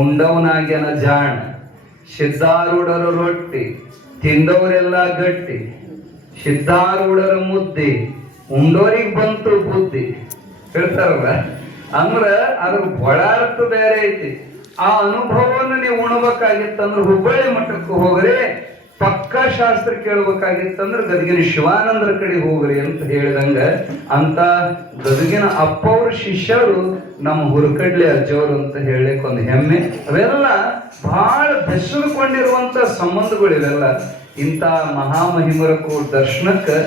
ಉಂಡವನಾಗ್ಯನ ಜಾಣ, ಸಿದ್ಧಾರೂಢರ ರೊಟ್ಟಿ ತಿಂದವರೆಲ್ಲ ಗಟ್ಟಿ, ಸಿದ್ಧಾರೂಢರ ಮುದ್ದೆ ಉಂಡೋರಿಗೆ ಬಂತು ಬುದ್ಧಿ ಹೇಳ್ತಾರಲ್ಲ. ಅಂದ್ರ ಅದ್ರ ಬಹಳಾರ್ಥ ಬೇರೆ ಐತಿ. ಆ ಅನುಭವವನ್ನು ನೀವು ಉಣಬೇಕಾಗಿತ್ತಂದ್ರೆ ಹುಬ್ಬಳ್ಳಿ ಮಠಕ್ಕೆ ಹೋಗ್ರಿ, ಪಕ್ಕ ಶಾಸ್ತ್ರ ಕೇಳ್ಬೇಕಾಗಿತ್ತಂದ್ರೆ ಗದಗಿನ ಶಿವಾನಂದರ ಕಡೆ ಹೋಗ್ರಿ ಅಂತ ಹೇಳಿದಂಗ, ಅಂತ ಗದಗಿನ ಅಪ್ಪವ್ರ ಶಿಷ್ಯರು ನಮ್ಮ ಹುರಕಡ್ಲಿ ಅಜ್ಜವ್ರು ಅಂತ ಹೇಳಲಿಕ್ಕೆ ಒಂದು ಹೆಮ್ಮೆ. ಅವೆಲ್ಲ ಬಹಳ ಬೆಸರುಕೊಂಡಿರುವಂತ ಸಂಬಂಧಗಳಿವೆಲ್ಲ. ಇಂಥ ಮಹಾಮಹಿಮರ ದರ್ಶನಕ್ಕೆ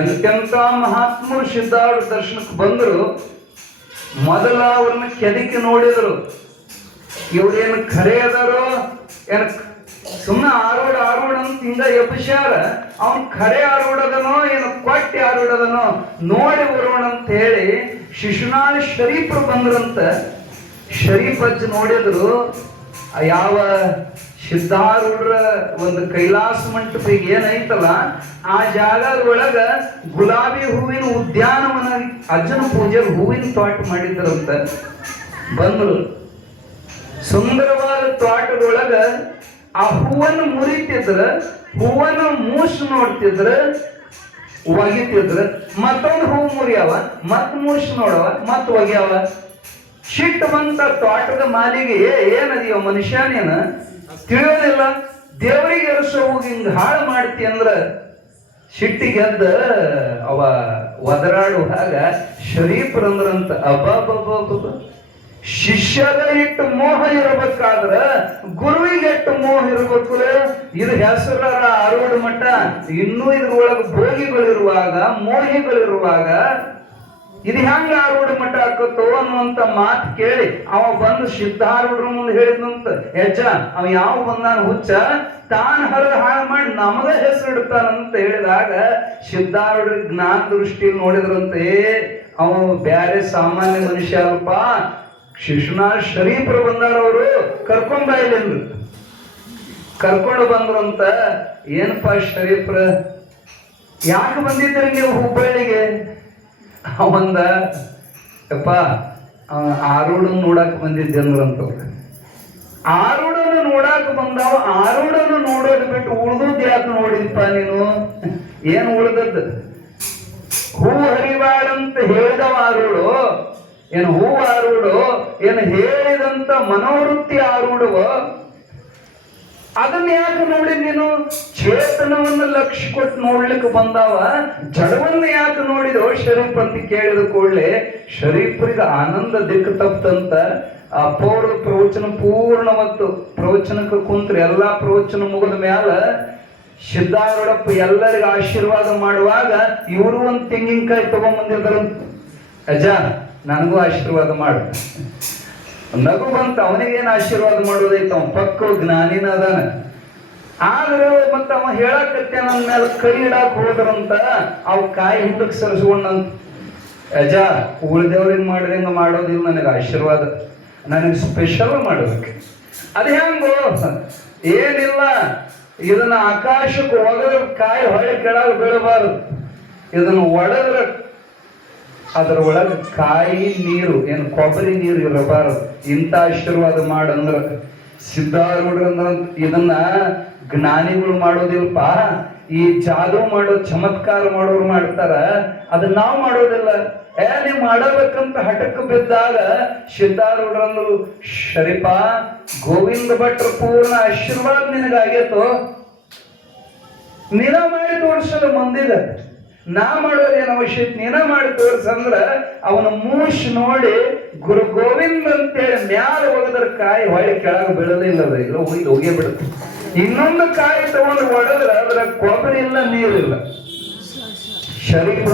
ಎಂತೆಂತ ಮಹಾತ್ಮರು ಸಿದ್ಧಾರೂಢ ದರ್ಶನಕ್ಕೆ ಬಂದರು. ಮೊದಲ ಅವ್ರನ್ನ ಕೆದಕಿ ನೋಡಿದ್ರು, ಇವ್ರೇನು ಖರೆ ಅದಾರೋ ಏನ್ ಸುಮ್ಮನೆ ಆರೋಡ ಅಂತ ಹಿಂಗ ಎಬ್ಬಿಸ್ಯಾರ, ಅವನ್ ಖರೆ ಆರೋಡದನೋ ಏನು ಕೊಟ್ಟಿ ಆರೋಡದನೋ ನೋಡಿ ಬರೋಣ ಅಂತ ಹೇಳಿ ಶಿಶುನಾಳ ಶರೀಫರು ಬಂದ್ರಂತ. ಶರೀಫ್ ಅಜ್ಜ ನೋಡಿದ್ರು, ಯಾವ ಸಿದ್ಧಾರೂಢರ ಒಂದು ಕೈಲಾಸ ಮಂಟಪಿಗೆ ಏನೈತಲ್ಲ ಆ ಜಾಗದೊಳಗ ಗುಲಾಬಿ ಹೂವಿನ ಉದ್ಯಾನವನ, ಅಜ್ಜನ ಪೂಜೆಗೆ ಹೂವಿನ ತೋಟ ಮಾಡಿದ್ರಂತ. ಬಂದ್ರು, ಸುಂದರವಾದ ತೋಟದೊಳಗ ಆ ಹೂವನ್ನು ಮುರಿತಿದ್ರ, ಹೂವನ್ನು ಮೂಸ್ ನೋಡ್ತಿದ್ರ, ಒಗಿತಿದ್ರ, ಮತ್ತೊಂದು ಹೂ ಮುರಿಯವ, ಮತ್ ಮೂಸ್ ನೋಡವ, ಮತ್ ಒಗ್ಯಾವ. ಶಿಟ್ಟು ಬಂತ ತೋಟದ ಮಾಲಿಗೆ, ಏನದಿಯೋ ಮನುಷ್ಯನೇನ ತಿಳಿಯೋದಿಲ್ಲ, ದೇವರಿಗೆ ಎರಸೋ ಹೋಗಿ ಹಿಂಗ ಹಾಳು ಮಾಡ್ತಿ ಅಂದ್ರ ಸಿಟ್ಟಿಗೆದ್ದ ಅವ ಒದರಾಡುವಾಗ ಶರೀಫರಂದ್ರಂತ, ಅಬ್ಬಬ್ಬಬ್ಬ, ಶಿಷ್ಯಗ ಇಟ್ಟು ಮೋಹ ಇರಬೇಕಾದ್ರ ಗುರುವಿಗೆ ಎಷ್ಟು ಮೋಹ ಇರಬೇಕು. ಇದು ಹೆಸರಾರ ಆರೋಢ ಮಠ, ಇನ್ನೂ ಇದ್ರೊಳಗೆ ಭೋಗಿಗಳಿರುವಾಗ ಮೋಹಿಗಳಿರುವಾಗ ಇದು ಹೆಂಗ ಆರೋಢ ಮಠ ಆಕತ್ತೋ ಅನ್ನುವಂತ ಮಾತು ಕೇಳಿ ಅವ ಬಂದು ಸಿದ್ಧಾರೂಢರ ಮುಂದೆ ಹೇಳಿದಂತ, ಯಜ್ಜ ಅವ ಯಾವ ಬಂದಾನ ಹುಚ್ಚ, ತಾನು ಹರಿದು ಹಾಳು ಮಾಡಿ ನಮಗ ಹೆಸರು ಇಡ್ತಾನಂತ ಹೇಳಿದಾಗ ಸಿದ್ಧಾರೂಢರ ಜ್ಞಾನ ದೃಷ್ಟಿಯಲ್ಲಿ ನೋಡಿದ್ರಂತೆ, ಅವ ಬ್ಯಾರೆ ಸಾಮಾನ್ಯ ಮನುಷ್ಯ ಅಲ್ಪ, ಶಿಶುನಾಳ ಶರೀಫರು ಬಂದಾರ, ಅವರು ಕರ್ಕೊಂಡ್ ಬಾಯಿಲೆಂದ್ರು. ಕರ್ಕೊಂಡು ಬಂದ್ರಂತ, ಏನಪ್ಪಾ ಶರೀಫ್ರ ಯಾಕೆ ಬಂದಿದ್ದೀರಿ ನೀವು ಹುಬ್ಬಳ್ಳಿಗೆ? ಅವಂದ, ಯಪ್ಪ ಆರೂಢನ್ ನೋಡಕ್ ಬಂದಿದ್ದೆ ಅಂದ್ರಂತ. ಆರೂಢನ ನೋಡಾಕ ಬಂದಾವ, ಆರೂಢನ ನೋಡೋದು ಬಿಟ್ಟು ಉಳ್ದದ್ ಯಾಕೆ ನೋಡಿದಪ್ಪ ನೀನು? ಏನ್ ಉಳ್ದದ್ದು? ಹೂ ಹರಿವಾಳಂತ ಹೇಳಿದವ ಆರೂಢೋ ಏನು ಹೂ ಆರೂಢೋ ಏನು ಹೇಳಿದಂತ ಮನೋವೃತ್ತಿ ಆರೂಢವೋ? ಅದನ್ನ ಯಾಕೆ ನೋಡಿ ನೀನು? ಚೇತನವನ್ನು ಲಕ್ಷ್ಯ ಕೊಟ್ಟು ನೋಡ್ಲಿಕ್ಕೆ ಬಂದಾವ, ಜಡವನ್ನ ಯಾಕೆ ನೋಡಿದೋ ಶರೀಫ್ ಅಂತ ಕೇಳಿದ ಕೂಡಲೇ ಶರೀಫರಿಗೆ ಆನಂದ ದಿಕ್ಕು ತಪ್ಪಂತ. ಅಪ್ಪವ್ರ ಪ್ರವಚನ ಪೂರ್ಣವತ್ತು ಪ್ರವಚನಕ್ಕೆ ಕುಂತ್ರೆ ಎಲ್ಲಾ ಪ್ರವಚನ ಮುಗಿದ ಮ್ಯಾಲ ಸಿದ್ಧಾರೂಢಪ್ಪ ಎಲ್ಲರಿಗೂ ಆಶೀರ್ವಾದ ಮಾಡುವಾಗ ಇವರು ಒಂದು ತೆಂಗಿನಕಾಯಿ ತಗೊಂಡ್ಬಂದಿದ್ದಾರಂತ, ಅಜ್ಜ ನನಗೂ ಆಶೀರ್ವಾದ ಮಾಡು. ನಗು ಬಂತ, ಅವನಿಗೇನು ಆಶೀರ್ವಾದ ಮಾಡೋದೈತ, ಅವ ಪಕ್ಕ ಜ್ಞಾನಿನ ಅದಾನ. ಆದ್ರೆ ಮತ್ತ ಅವ ಹೇಳಕತ್ತೆ ನನ್ನ ಮೇಲೆ ಕೈ ಇಡಾಕ್ ಹೋದ್ರಂತ, ಅವ್ ಕಾಯಿ ಹಿಂದಕ್ಕೆ ಸರಿಸ್ಕೊಂಡಂತ, ಅಜ್ಜ ಉಳಿದವ್ರಿಗೆ ಮಾಡಿದಂಗ ಮಾಡೋದಿಲ್ಲ, ನನಗೆ ಆಶೀರ್ವಾದ, ನನಗೆ ಸ್ಪೆಷಲ್ ಮಾಡೋದಕ್ಕೆ. ಅದು ಹೆಂಗೋ? ಏನಿಲ್ಲ, ಇದನ್ನ ಆಕಾಶಕ್ಕೆ ಒಗದ್ರ ಕಾಯಿ ಹೊಳೆ ಕೆಳಗೆ ಬೀಳಬಾರದು, ಇದನ್ನ ಒಡೆದ್ರ ಅದರ ಒಳಗೆ ಕಾಯಿ ನೀರು ಏನು ಕೊಬ್ಬರಿ ನೀರು ಇರಬಾರದು. ಇಂಥ ಆಶೀರ್ವಾದ ಮಾಡಂದ್ರ ಸಿದ್ಧಾರೂಢರಂದ್ರ ಇದನ್ನ ಜ್ಞಾನಿಗಳು ಮಾಡೋದಿಲ್ಪ, ಈ ಜಾದು ಮಾಡೋ ಚಮತ್ಕಾರ ಮಾಡೋರು ಮಾಡ್ತಾರ, ಅದನ್ನ ನಾವು ಮಾಡೋದಿಲ್ಲ. ನೀವು ಮಾಡಬೇಕಂತ ಹಠಕ್ಕೆ ಬಿದ್ದಾಗ ಸಿದ್ಧಾರೂಢರಂದ್ರು, ಶರೀಫ ಗೋವಿಂದ ಭಟ್ರ ಪೂರ್ಣ ಆಶೀರ್ವಾದ ನಿನಗಾಗೇತೋ, ನೀನ ಮಾಡಿ ತೋರಿಸಲು ಮಂದಿಗ, ನಾ ಮಾಡೋದೇನು ಅವಶ್ಯಕ, ನೀನ ಮಾಡಿ ತೋರ್ಸಂದ್ರ ಅವನ ಮೂಶ್ ನೋಡಿ ಗುರು ಗೋವಿಂದ ಅಂತೇಳಿ ಮ್ಯಾಲ ಒಗದ್ರ ಕಾಯಿ ಹೊಳೆ ಕೆಳಗೆ ಬೀಳಲಿಲ್ಲ, ಇಲ್ಲ ಹೋಗೇ ಬಿಡುತ್ತೆ. ಇನ್ನೊಂದು ಕಾಯಿ ತಗೊಂಡು ಒಡೆದ್ರ ಅದರ ಕೊಬ್ಬರಿ ಇಲ್ಲ, ನೀರಿಲ್ಲ. ಶರೀಫ